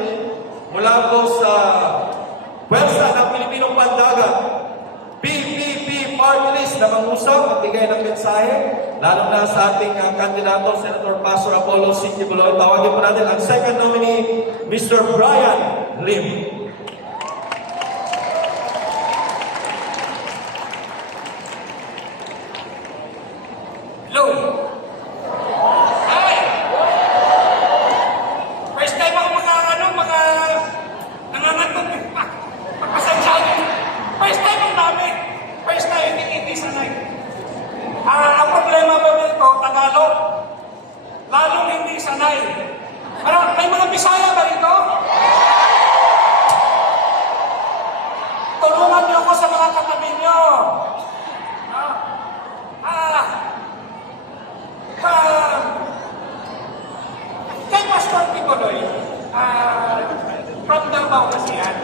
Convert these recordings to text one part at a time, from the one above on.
natin mula po sa Pwersa ng Pilipinong Pandagat, PPP Party List na mangusap at bigay ng mensahe, lalo na sa ating kandidato, Senator Pastor Apollo C. Quiboloy. Tawagin po natin ang second nominee, Mr. Brian Lim. Hello! Hi! First time ako nangangatog. Pagpasensyahan. First time ang dami. First time, hindi sanay. Ang problema ba dito, Tagalog? Lalong hindi sanay. May mga Bisaya ba rito? Tulungan niyo ako sa mga katabi niyo. Kay Pastor Quiboloy, from Davao kasi yan.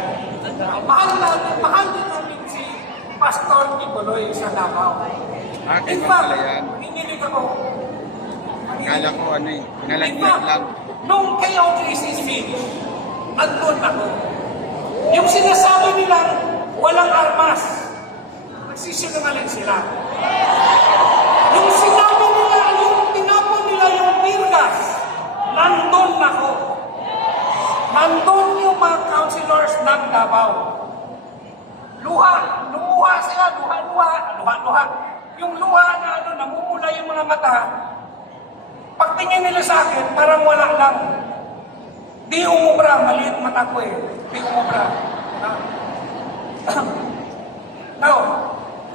Mahal din namin si Pastor Quiboloy sa Davao. In fact, hinilig ako. Kala ko pinalagyan lang. Nung KOJC speech, andun ako. Yung sinasabi nilang walang armas, nagsisinungaling sila. Yung sinabi nila, yung tinapon nila yung tear gas, nandun ako. Nandun yung mga councilors ng Davao. Lumuha sila, luha. Yung luha na namumula yung mga mata, pagtingin nila sa akin, parang wala lang. Di umubra, maliit mata ko eh. Di umubra. Now,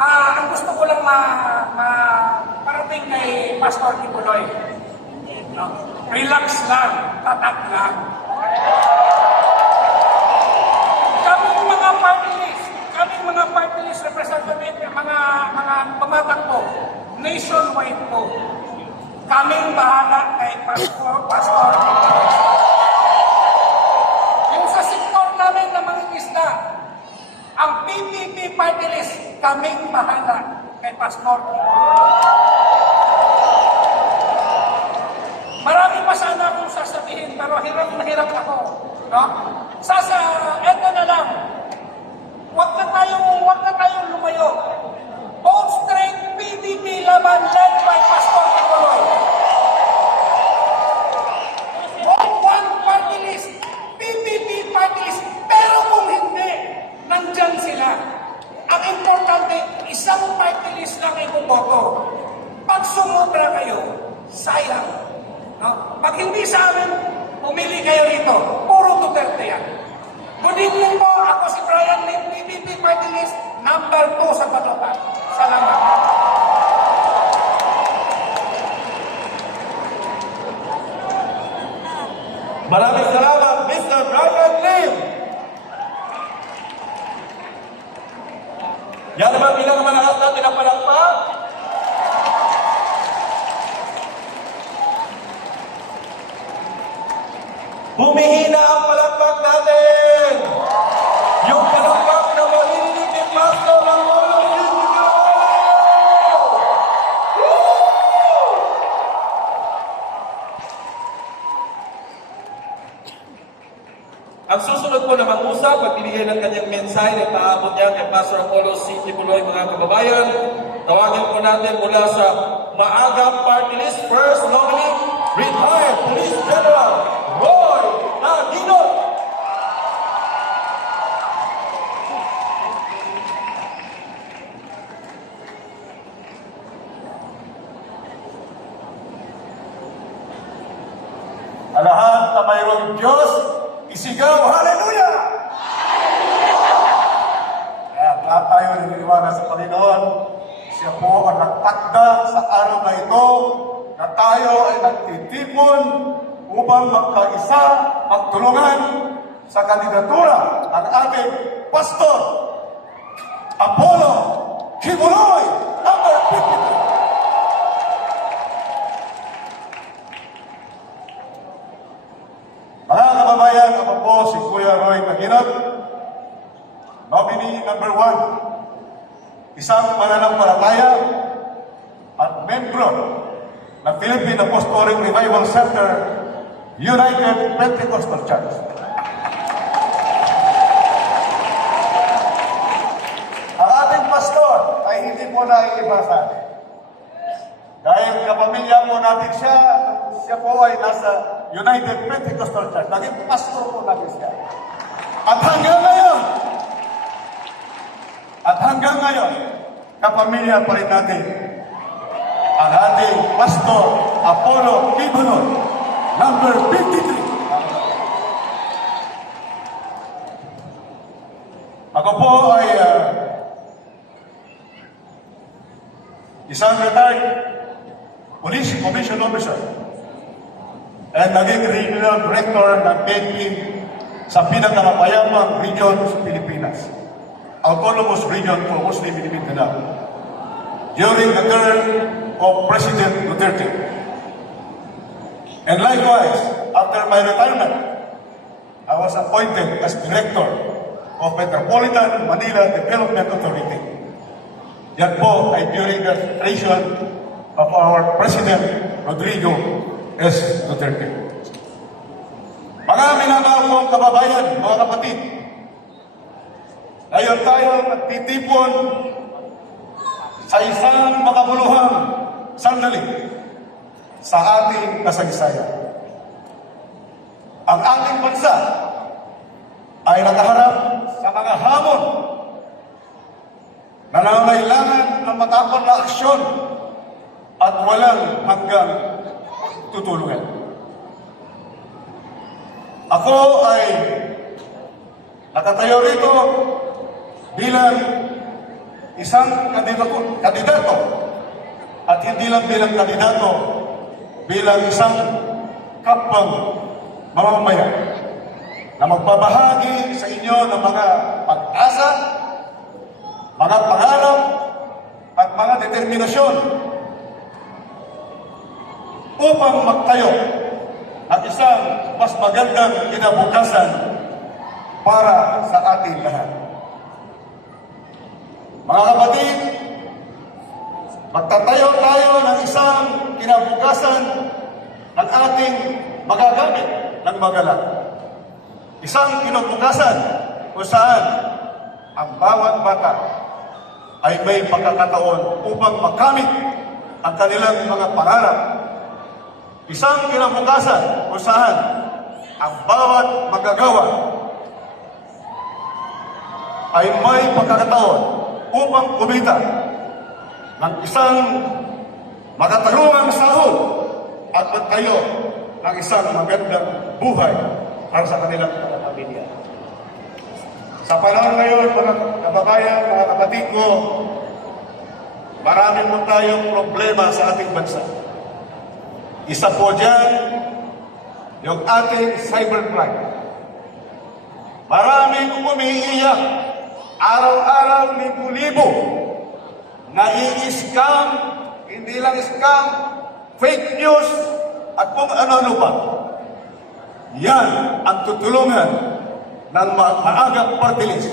ang gusto ko lang parating kay Pastor Quiboloy. No? Relax lang, tatak lang. Kaming mga party list representative, mga tumatakbo, nationwide po. Kaming bahala kay Pastor Quiboloy. Yung sa sektor namin na mga isda, ang PPP party list, kaming bahala kay Pastor Quiboloy. Marami pa sana akong sasabihin, pero hirap na hirap ako. No? Eto na lang. Huwag na tayong lumayo. Vote straight PDP laban led by Pastor Quiboloy. Vote one party list, PPP party list. Pero kung hindi, nandyan sila. Ang importante, isang party list lang iboboto. Pag sumubra kayo, sayang. No? Pag hindi sa amin, pumili kayo rito. Puro Duterte yan. Good evening po. Ako si Brian Lim, PPP Party List, number 2 sa Batoka. Salamat. Maraming salamat, Mr. Brian Lim. Yan naman bilang malakas natin ang palakpak. Humihina ang palakpak natin. Yung palakpak na marinig ni Pastor ng Ang susunod po na mag-usap, pagbibigay ng kanyang mensahe na paabot niya kay Pastor Apollo C. Quiboloy, mga kababayan. Tawagin po natin mula sa Maagang Party List, first nominee, retired Police General Roy Aguinot. Alahan na mayroong Diyos, isigaw, Hallelujah! Kaya lahat tayo niniwala sa Panginoon. Siya po ang nagtakda sa araw na ito na tayo ay nagtitipon upang magkaisa, magtulungan sa kandidatura ng ating Pastor Apollo Quiboloy, number 52. Mga kababayan, ako po si Kuya Roy Aguinot, nominee number 1, isang mananampalataya at membro ng Philippine Apostolic Revival Center, United Pentecostal Church. ko na iba sa atin. Dahil kapamilya po natin siya, siya po ay nasa United Pentecostal Church. Naging pastor po natin siya. At hanggang ngayon, kapamilya pa rin natin ang ating pastor Apollo Kibunon, number 53. Ako po ay isang retired police commission officer at naging regional director ng PNP sa pinakamapayapang region sa Pilipinas, Autonomous Region for Muslim in Mindanao, during the term of President Duterte. And likewise, after my retirement, I was appointed as director of Metropolitan Manila Development Authority. Yan po ay during the administration of our President Rodrigo S. Duterte. Mga minamahal kong kababayan, mga kapatid, ngayon tayo nagtitipon sa isang makabuluhang sandali sa ating kasaysayan. Ang ating bansa ay nakaharap sa mga hamon na nangangailangan ng matapang na aksyon at walang hanggang tutulungan. Ako ay nakatayo rito bilang isang kandidato at hindi lang bilang kandidato, bilang isang kapwang mamamayan na magbabahagi sa inyo ng mga pag-asa, mga pangarap, at mga determinasyon upang magtayo at isang mas magandang kinabukasan para sa ating lahat. Mga kapatid, magtatayo tayo ng isang kinabukasan ng ating magagamit ng magalang. Isang kinabukasan kung saan ang bawat bata ay may pagkakataon upang makamit ang kanilang mga pangarap. Isang kinabukasan kung saan ang bawat magagawa ay may pagkakataon upang kumita ng isang makatarungang sahod at magtayo ng isang magandang buhay para sa kanilang mga pamilya. Sa panahon ngayon, mga kababayan, mga kapatid ko, marami po tayong problema sa ating bansa. Isa po dyan, yung ating cybercrime. Maraming umiiyak, araw-araw, libo-libo, nai-scam, hindi lang scam, fake news, at kung ano-ano pa. Yan ang tutulungan ng maagang party list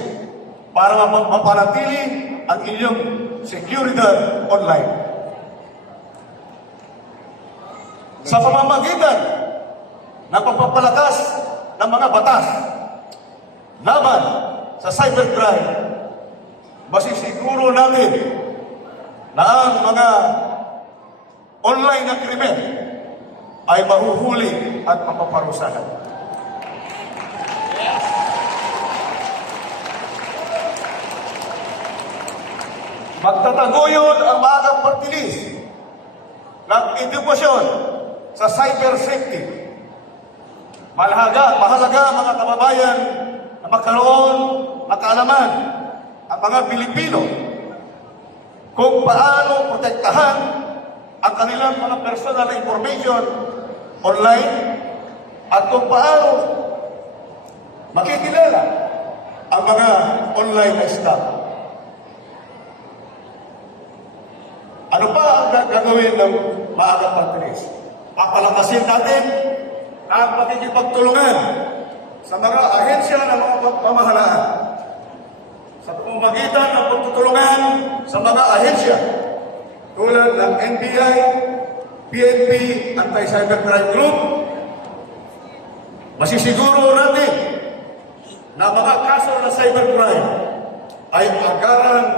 para mapanatili ang inyong seguridad online. Sa pamamagitan ng pagpapalakas ng mga batas laban sa cybercrime, masisiguro natin na ang mga online na krimen ay mahuhuli at mapaparusahan. Magtataguyod ang maagang party list ng edukasyon sa cyber safety. Mahalaga mga kababayan na magkaroon ng kaalaman ang mga Pilipino kung paano protektahan ang kanilang mga personal information online at kung paano makikilala ang mga online na scam. Ano pa ang gagawin ng maagang party list? Papalakasin natin ang pakikipagtulungan sa mga ahensya ng mga pamahalaan sa pamamagitan ng pagtutulungan sa mga ahensya tulad ng NBI, PNP, Anti-Cybercrime Group. Masisiguro natin na mga kaso ng cybercrime ay agarang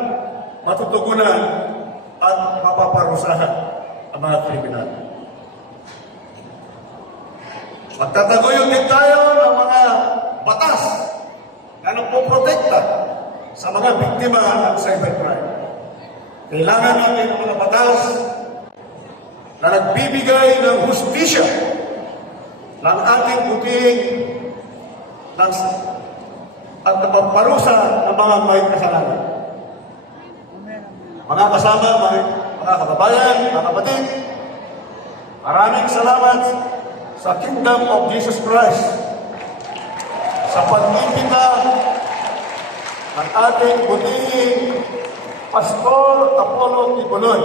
matutugunan at mapaparusahan ang mga kriminal. Magtataguyod din tayo ng mga batas na nagpoprotekta sa mga biktima ng cybercrime. Kailangan natin ng mga batas na nagbibigay ng hustisya ng ating butihing at napaparusa ng mga may kasalanan. Mga kasama, mga kababayan, mga kapatid, maraming salamat sa Kingdom of Jesus Christ sa pag-imbita ng ating butihing Pastor Apollo Tibuloy.